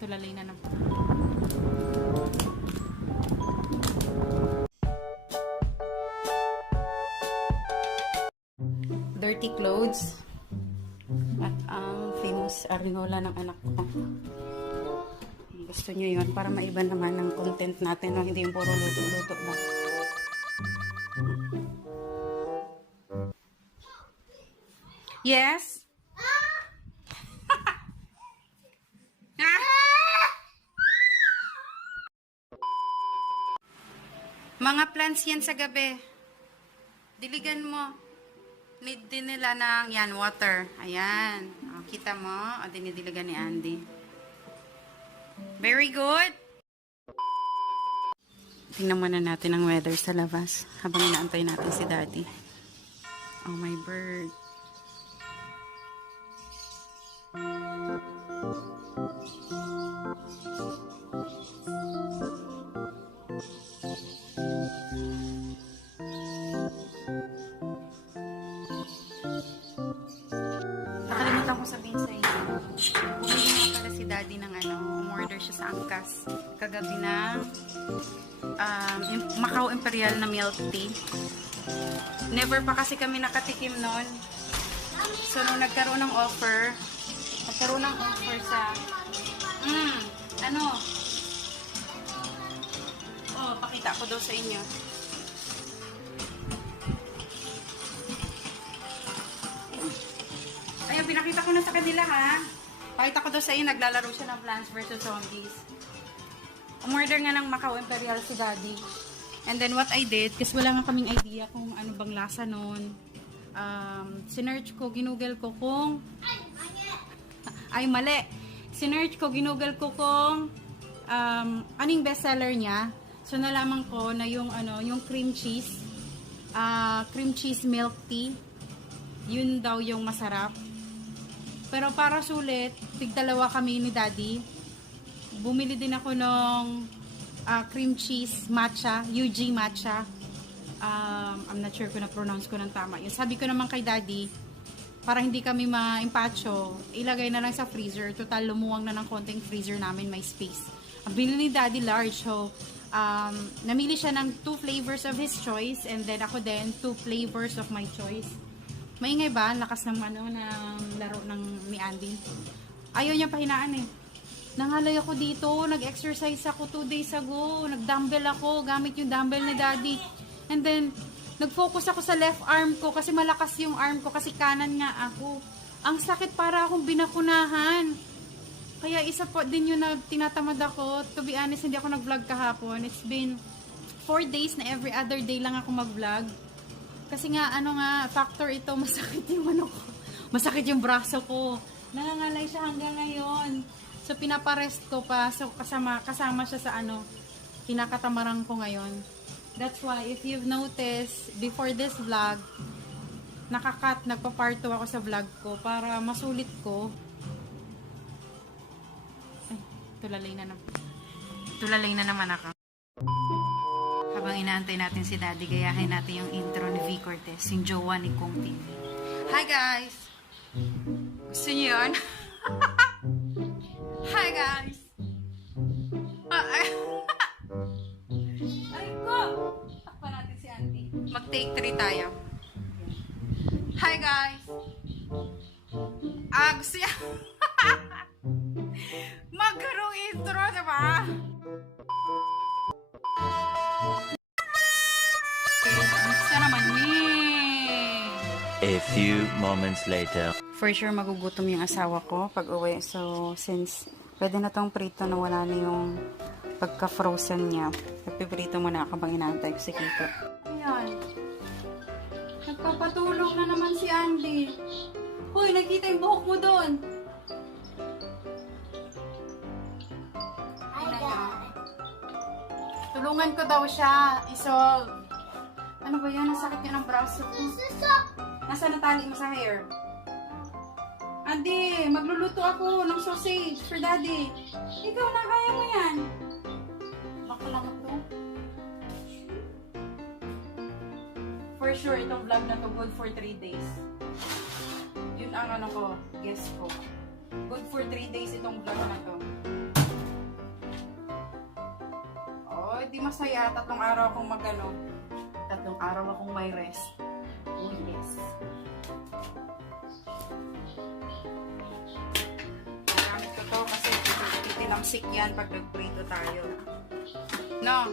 tulalay na naman. Dirty clothes. At ang famous arinola ng anak ko. Gusto nyo yun para maiba naman ang content natin, no? Hindi yung puro luto-luto ba. Yes? Mga plants yan sa gabi. Diligan mo. Need din nila ng yan, water. Ayan. O, kita mo? O, dinidiligan ni Andy. Very good. Tingnan muna natin ang weather sa labas habang inaantay natin si Daddy. Oh, my bird. Nakalimutan ko sabihin sa inyo. Bumili nga pala si Daddy ng umorder siya sa angkas kagabi ng MACAO IMPERIAL na Milktea. Never pa kasi kami nakatikim nun. So, nung nagkaroon ng offer sa pakita ko daw sa inyo. Ayun, pinakita ko na sa kanila, ha. Pakita ko daw sa inyo, naglalaro siya ng Plants vs. Zombies. Umorder nga ng MACAO IMPERIAL si Daddy. And then what I did, kasi wala nga kaming idea kung ano bang lasa nun. Sinearch ko, ginugel ko kung sinearch ko, ginugel ko kung anong bestseller niya. So nalaman ko na yung cream cheese milk tea, yun daw yung masarap. Pero para sulit, tig-dalawa kami ni Daddy. Bumili din ako ng cream cheese matcha, UG matcha. I'm not sure kung na-pronounce ko ng tama. Yun, sabi ko naman kay Daddy, para hindi kami ma-empacho, ilagay na lang sa freezer. Total, lumuwang na ng konting freezer namin, may space. Ang binili ni Daddy large, so namili siya ng 2 flavors of his choice, and then ako din 2 flavors of my choice. Maingay ba? Lakas ng ng laro ng ni Andy. Ayaw niya pahinaan eh. Nangalay ako dito, nag-exercise ako 2 days ago, nag-dumbbell ako, gamit yung dumbbell ni Daddy. And then, nag-focus ako sa left arm ko kasi malakas yung arm ko kasi kanan nga ako. Ang sakit, para akong binakunahan. Kaya isa po din yun na tinatamad ako. To be honest, hindi ako nag-vlog kahapon. It's been 4 days na every other day lang ako mag-vlog. Kasi nga, factor ito, masakit yung ko. Masakit yung braso ko. Nangangalay siya hanggang ngayon. So, pinaparest ko pa. So, kasama siya sa kinakatamaran ko ngayon. That's why, if you've noticed, before this vlog, nagpa-part 2 ako sa vlog ko para masulit ko. Ay, tulalay na naman ako. Habang inaantay natin si Daddy, gayahin natin yung intro ni V. Cortez, yung jowa ni Kong TV. Hi guys! Gusto niyo yun? Hi guys! Ay ko! Takpa natin si Auntie. Mag-take 3 tayo. Hi guys! Gusto niya? Magkarong intro, diba? Gusto naman A few moments later. For sure, magugutom yung asawa ko pag uwi. So, since pwede na tong prito na wala na yung pagka-frozen niya, nagpiprito muna ako bang inaantay ko si Kiko. Ayan. Nagpapatulong na naman si Andy. Hoy, nakita yung buhok mo doon. Tulungan ko daw siya isolve. Ano ba yan? Ang sakit niya ng braso ko. Nasaan na tali mo sa hair? Andy, magluluto ako ng sausage for Daddy. Ikaw na, kaya mo yan. Baka lang ito. For sure, itong vlog na to good for 3 days. Yun ang guess ko. Good for 3 days itong vlog na to. di masaya. 3 araw akong magano. 3 araw akong may rest. Oh, yes. Gamit ko to kasi titinamsik yan pag nagprito tayo. No?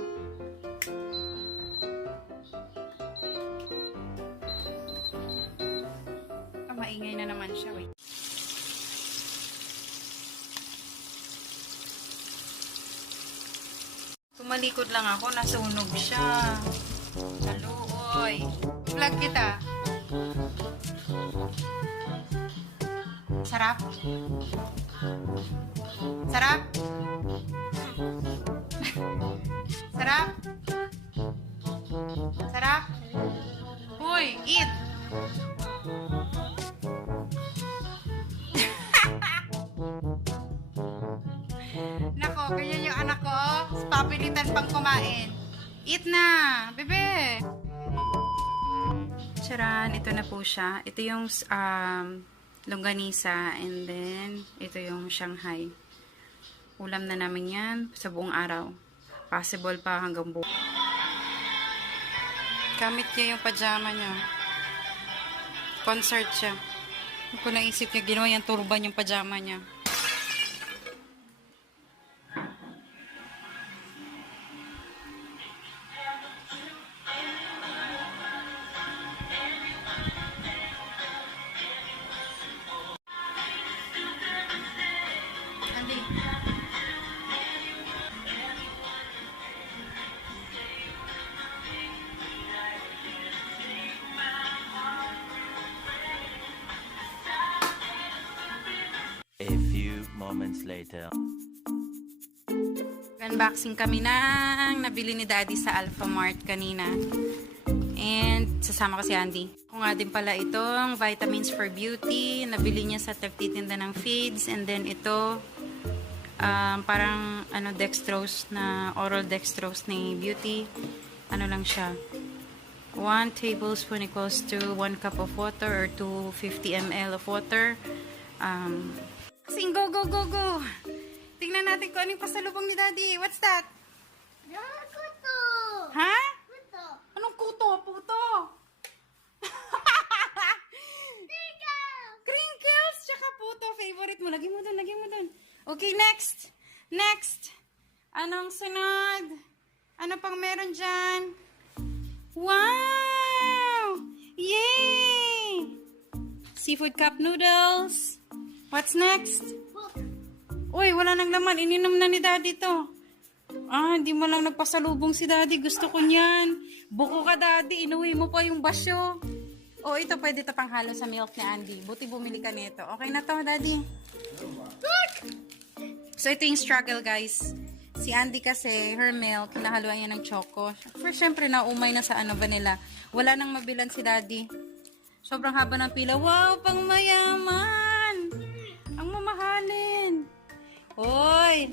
Maingay na naman siya, wait. Tumalikod lang ako, nasunog siya. Haluoy. Vlog kita. Sarap? Sarap? Sarap? Sarap? Uy, eat! Nako, ganyan yung anak ko. Papilitan pang kumain. Eat na, bebe. Charan, ito na po siya. Ito yung longganisa and then ito yung Shanghai. Ulam na namin yan sa buong araw. Possible pa hanggang buong. Gamit niya yung pajama niya. Concert siya. Kung naisip niya, ginawa yung turban yung pajama niya. A few moments later. Unboxing kami ng nabili ni Daddy sa Alphamart kanina. And sasama ko si Andy. Kung nga din pala itong vitamins for beauty. Nabili niya sa tagtitinda ng feeds. And then ito, parang dextrose na, oral dextrose ni beauty. Ano lang siya. 1 tablespoon equals to 1 cup of water or 250 ml of water. Kasing go, go, go, go. Tingnan natin kung anong pasalubong ni Daddy. What's that? Kuto. Ha? Kuto. Anong kuto? Puto? Crinkles! Tsaka puto. Favorite mo. Lagyan mo dun, lagyan mo dun. Okay, next. Next. Anong sunod? Ano pang meron dyan? Wow! Yay! Seafood cup noodles. What's next? Uy, wala nang laman. Ininom na ni Daddy to. Hindi mo lang nagpasalubong si Daddy. Gusto ko niyan. Buko ka, Daddy. Inuwi mo pa yung basyo. Ito pwede ito panghalo sa milk ni Andy. Buti bumili ka nito. Okay na to, Daddy. So, ito yung struggle, guys. Si Andy kasi, her milk, hinahaluan niya ng choco. Siyempre, naumay na sa vanilla. Wala nang mabilan si Daddy. Sobrang haba ng pila. Wow, pang mayaman! Ang mamahalin. Oy!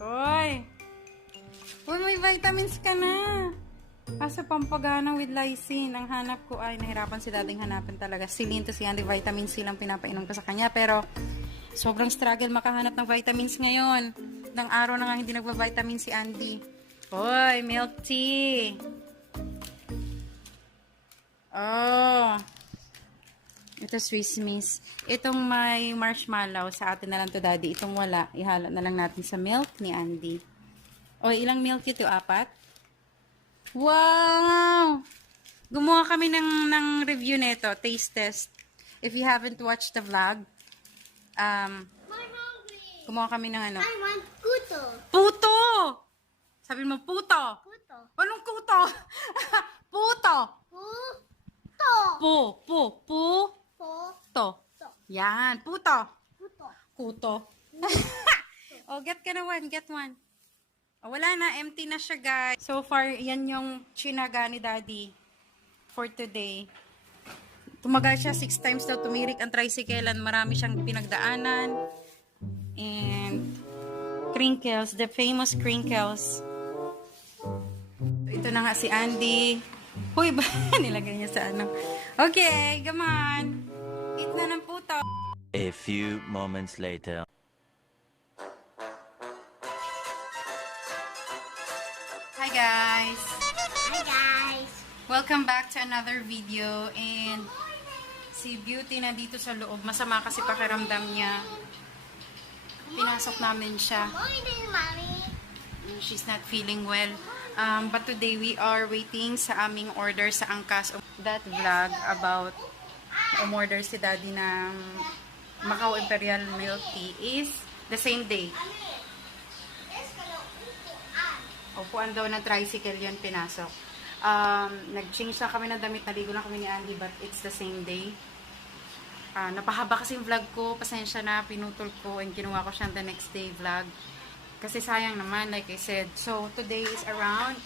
Oy! Uy, may vitamins ka na. Kaso pampagana with lysine. Ang hanap ko ay, nahirapan si Daddy hanapin talaga. Silin to si Andy, vitamin C lang pinapainom ko sa kanya. Pero, sobrang struggle makahanap ng vitamins ngayon. Nang araw na nga hindi nagpa-vitamin si Andy. Oy, milk tea. Oh. Ito Swiss Miss. Itong may marshmallow, sa atin na lang to, Daddy. Itong wala, ihalo na lang natin sa milk ni Andy. Ilang milk ito? 4? Wow! Gumawa kami ng review nito, taste test. If you haven't watched the vlog, I'm hungry. gumawa kami ng I want kuto. Puto! Sabi mo, puto! Kuto. Anong kuto? Puto! Kuto. Pu. To. To. Yan, puto. Kuto. Kuto. Get ka na one, get one. Wala na, empty na siya, guys. So far, yan yung chinaga ni Daddy for today. Tumagal siya 6 times daw, tumirik ang tricycle, marami siyang pinagdaanan. And crinkles, the famous crinkles. Ito na nga si Andy. Huy, ba? Nilagay niya sa Okay, come on. Eat na ng puto. A few moments later. guys! Hi guys. Welcome back to another video and si Beauty na dito sa loob. Masama kasi pakiramdam niya. Pinasok namin siya. Morning, Mommy. She's not feeling well. But today we are waiting sa aming order sa angkas. That vlog about umorder si Daddy ng MACAO Imperial Milktea is the same day. Upuan daw ng tricycle yun, pinasok. Nag-change na kami ng damit, naligo na kami ni Andy, but it's the same day. Napahaba kasi yung vlog ko, pasensya na, pinutol ko, and kinuha ko siya the next day vlog. Kasi sayang naman, like I said. So, today is around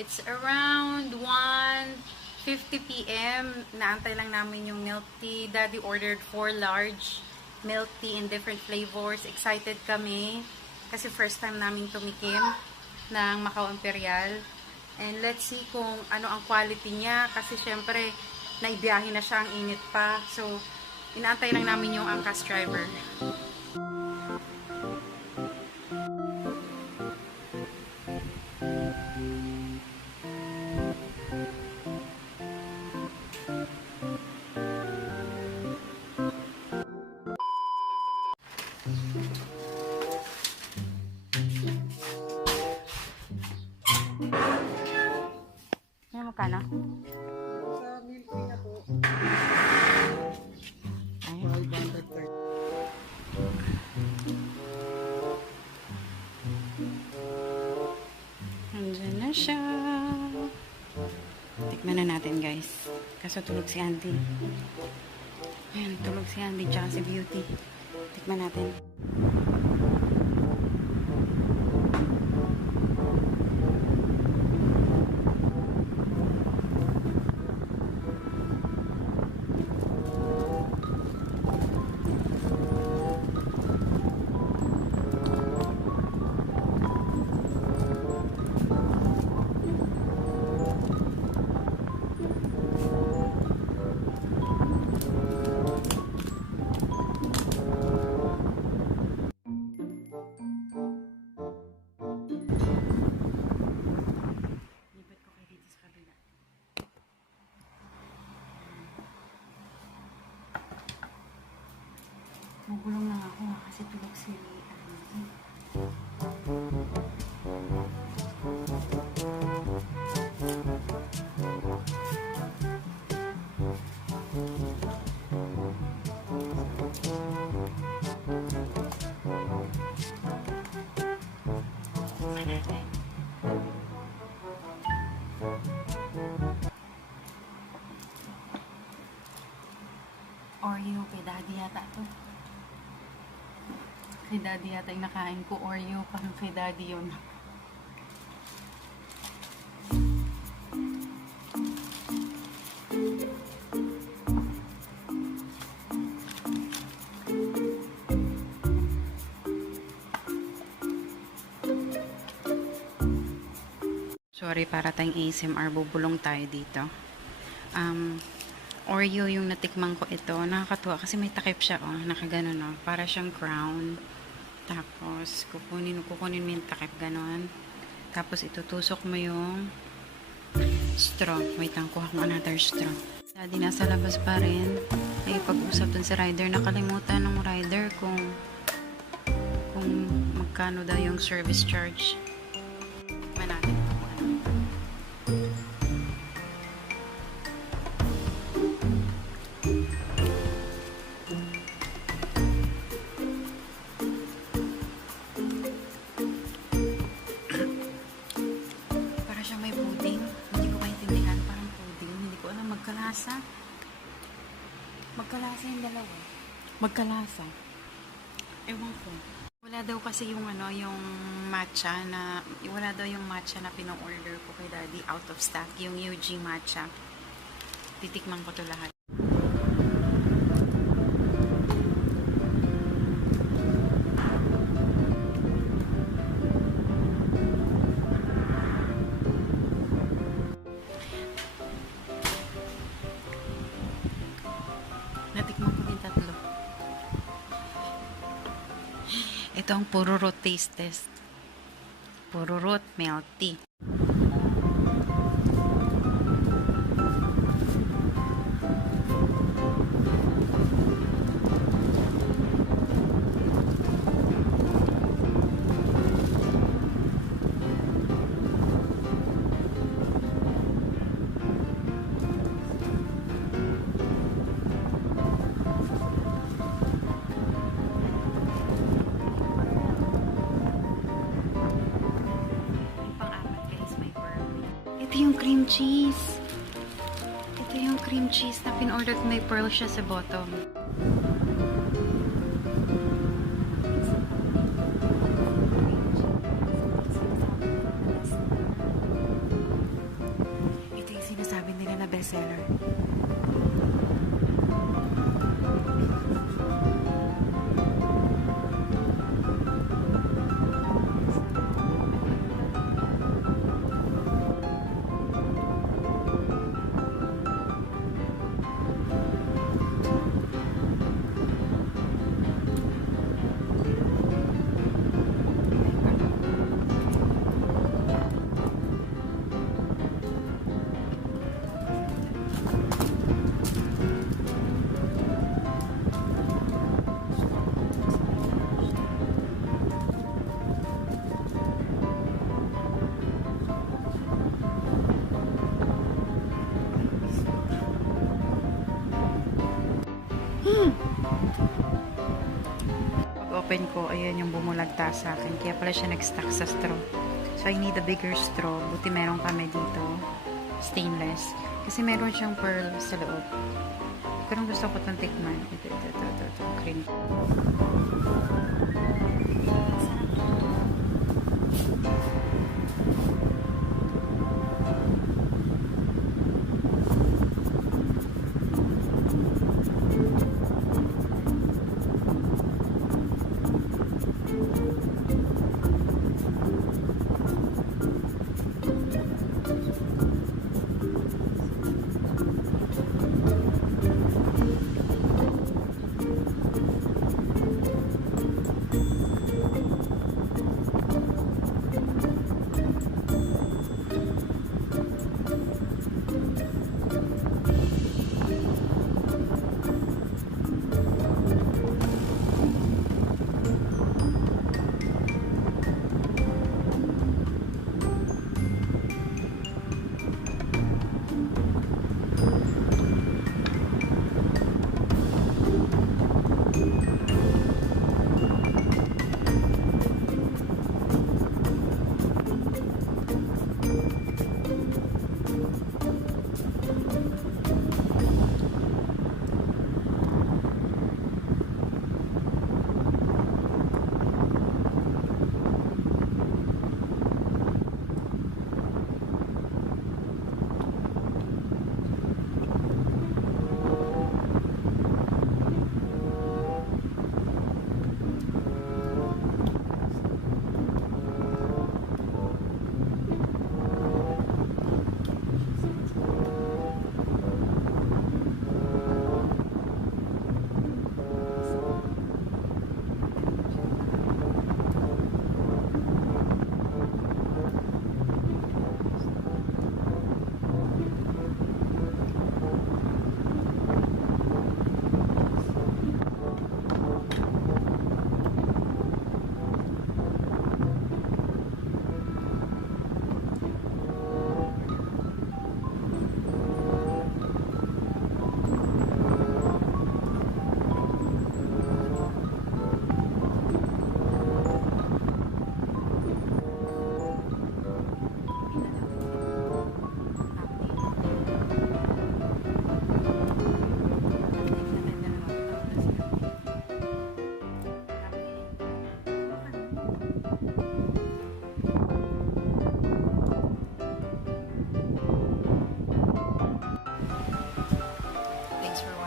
1:50 p.m. Naantay lang namin yung milk tea. Daddy ordered 4 large milk tea in different flavors. Excited kami. Kasi first time namin tumikim ng MACAO Imperial. And let's see kung ano ang quality niya. Kasi syempre, naibiyahe na siya, ang init pa. So, inaantay lang namin yung angkas driver. Yan, magkano? Sa milktea na po, Ay, 500 per. andyan na siya. Tikman na natin, guys. Kaso tulog si Andy. Ayan, tulog si Andy tsaka si Beauty. Tikman natin. Lipat ko kayo dito sa kabila. Mugulong lang ako kasi tulog si Andy. Oreo, kay Daddy yata to. Kay Daddy yata yung nakain ko. Oreo, parang kay Daddy yun. Sorry, para tayong ASMR, bubulong tayo dito. Oreo yung natikman ko ito. Nakakatuwa kasi may takip siya, oh. Nakaganon, oh. Para siyang crown. Tapos, kukunin mo yung takip, ganon. Tapos, itutusok mo yung straw. Wait lang, kuha ko another straw. Daddy, nasa labas pa rin. May pag-usap dun sa rider. Nakalimutan ng rider kung magkano daw yung service charge. Tikman natin ito. Para siyang may pudding. Hindi ko maintindihan. Parang pudding. Hindi ko alam. Magkalasa. Magkalasa yung dalawa. Magkalasa. Ewan ko. Wala daw kasi yung yung matcha na pino-order ko kay Daddy, out of stock, yung UG matcha. Titikman ko to lahat. Natikman ko din 3. Ito ang puro road taste test. Puro root milk tea. Ito yung cream cheese. Ito yung cream cheese na pin-order ko. May pearl siya sa bottom. Ito yung sinasabi nila na bestseller. Pag-open ko, ayan yung bumulagta sa akin. Kaya pala siya nag-stuck sa straw. So, I need a bigger straw. Buti meron kami dito. Stainless. Kasi meron siyang pearl sa loob. Pero gusto ko itong tikman. Ito. Cream.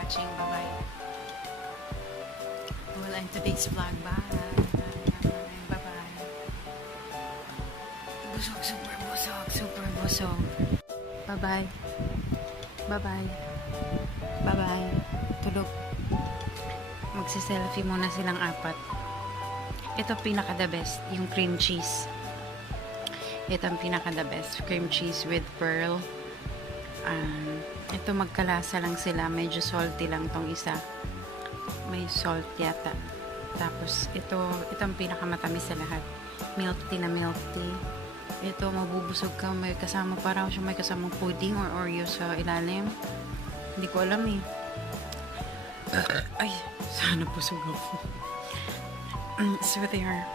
watching. Bye-bye. We'll end today's vlog. Bye. Bye-bye. Busog, super busog. Super busog. Bye-bye. Bye-bye. Bye-bye. Tulog. Magsiselfie muna silang apat. Ito pinaka the best, yung cream cheese. Ito ang pinaka the best. Cream cheese with pearl. Ito magkalasa lang sila. Medyo salty lang tong isa. May salt yata. Tapos ito ang pinakamatamis sa lahat. Milk tea na milk tea. Ito mabubusog ka. May kasama parang siya may kasamang pudding or Oreo sa ilalim. Hindi ko alam eh. Ay, sana busog ako. So there.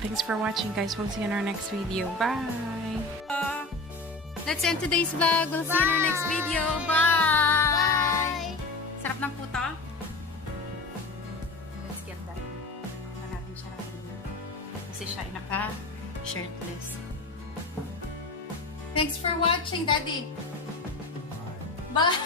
Thanks for watching, guys. We'll see you in our next video. Bye! Let's end today's vlog. We'll see you in our next video. Bye! Sarap ng puto. Let's get that. Baka natin siya kasi siya ay naka-shirtless. Thanks for watching, Daddy. Bye!